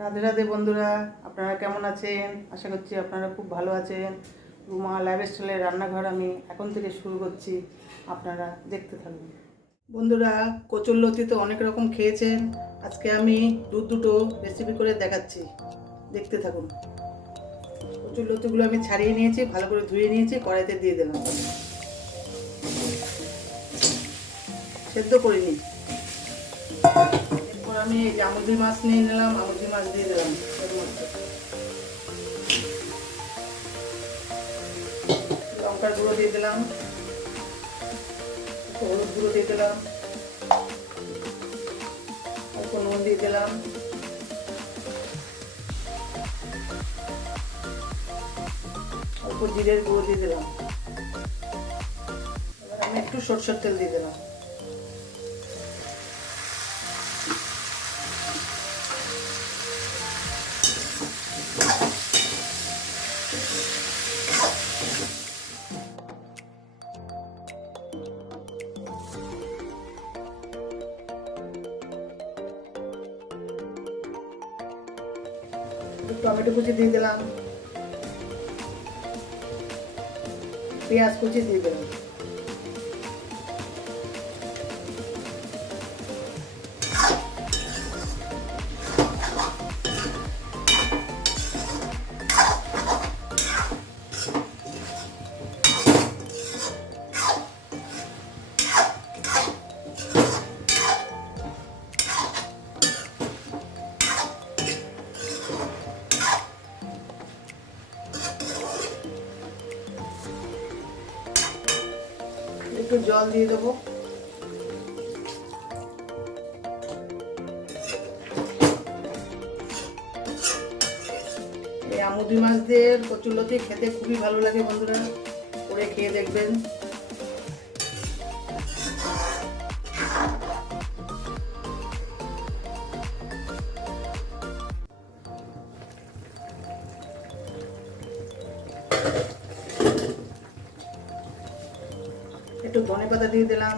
রাধে রাধে বন্ধুরা, আপনারা কেমন আছেন? আশা করছি আপনারা খুব ভালো আছেন। রুমা লাইফস্টাইলের রান্নাঘর আমি এখন থেকে শুরু করছি। আপনারা দেখতে থাকুন। বন্ধুরা, কচুরলতি তো অনেক রকম খেয়েছেন। আজকে আমি দুধ দুটো রেসিপি করে দেখাচ্ছি। দেখতে থাকুন। কচুরলতিগুলো আমি ছাড়িয়ে নিয়েছি, ভালো করে ধুয়ে নিয়েছি, কড়াইতে দিয়ে দিলাম। সেদ্ধ করিনি আমি আমুদি মাছ নিয়ে নিলাম, আমুদি মাছ দিয়ে দিলাম। লঙ্কার গুঁড়ো দিয়ে দিলাম হলুদ গুঁড়ো দিয়ে দিলাম, অল্প নুন দিয়ে দিলাম। অল্প জিরের গুঁড়ো দিয়ে দিলাম। আমি একটু সরষের তেল দিয়ে দিলাম। টমেটো কুচি দিয়ে দিলাম। পেঁয়াজ কুচি দিয়ে দিলাম। একটু জল দিয়ে দেবো। এই আমুদি মাছদের কচুলতি খেতে খুবই ভালো লাগে বন্ধুরা। করে খেয়ে দেখবেন। একটু ধনে পাতা দিয়ে দিলাম।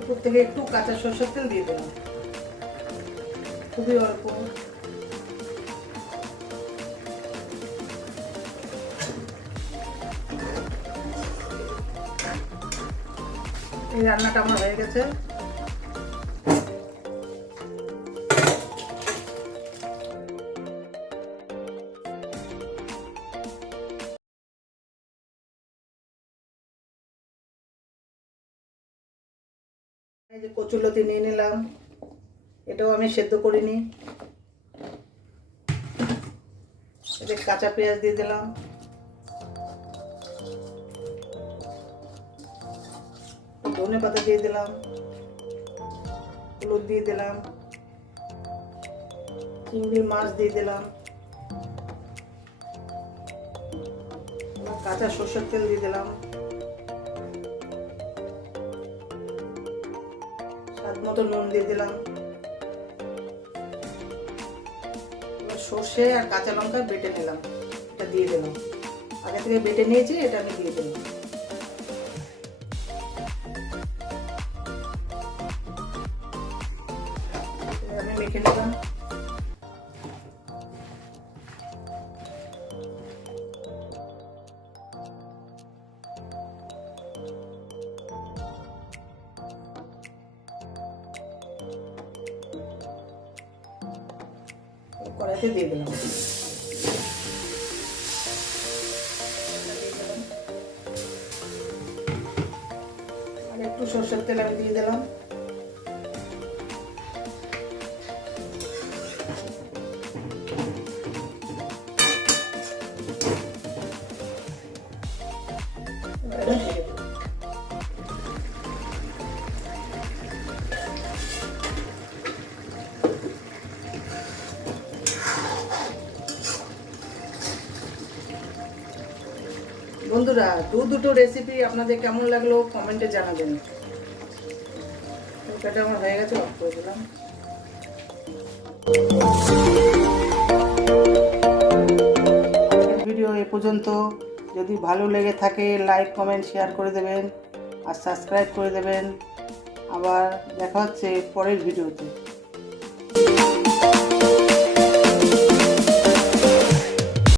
উপর থেকে একটু কাঁচা সরষের তেল দিয়ে দিলাম। খুবই অল্প। এই রান্নাটা আমার হয়ে গেছে। এই যে কচুলতি নিয়ে নিলাম। এটাও আমি সেদ্ধ করিনি। কাঁচা পেঁয়াজ দিয়ে দিলাম। ধনে পাতা দিয়ে দিলাম, হলুদ দিয়ে দিলাম চিংড়ি মাছ দিয়ে দিলাম কাঁচা সর্ষের তেল দিয়ে দিলাম। স্বাদ মতো নুন দিয়ে দিলাম। সর্ষে আর কাঁচা লঙ্কা বেটে নিলাম, এটা দিয়ে দিলাম। আগে থেকে বেটে নিয়েছি, এটা আমি দিয়ে দিলাম। মেখে নিলাম কড়াইতে দিয়ে দিলাম। আর একটু সর্ষের তেল আমি দিয়ে দিলাম। বন্ধুরা, দু দুটো রেসিপি আপনাদের কেমন লাগল কমেন্টে জানাবেন। তরকারিটা আমার হয়ে গেছে অফ করে দিলাম। ভিডিও এ পর্যন্ত। যদি ভালো লেগে থাকে লাইক কমেন্ট শেয়ার করে দেবেন। আর সাবস্ক্রাইব করে দেবেন। আবার দেখা হচ্ছে পরের ভিডিওতে।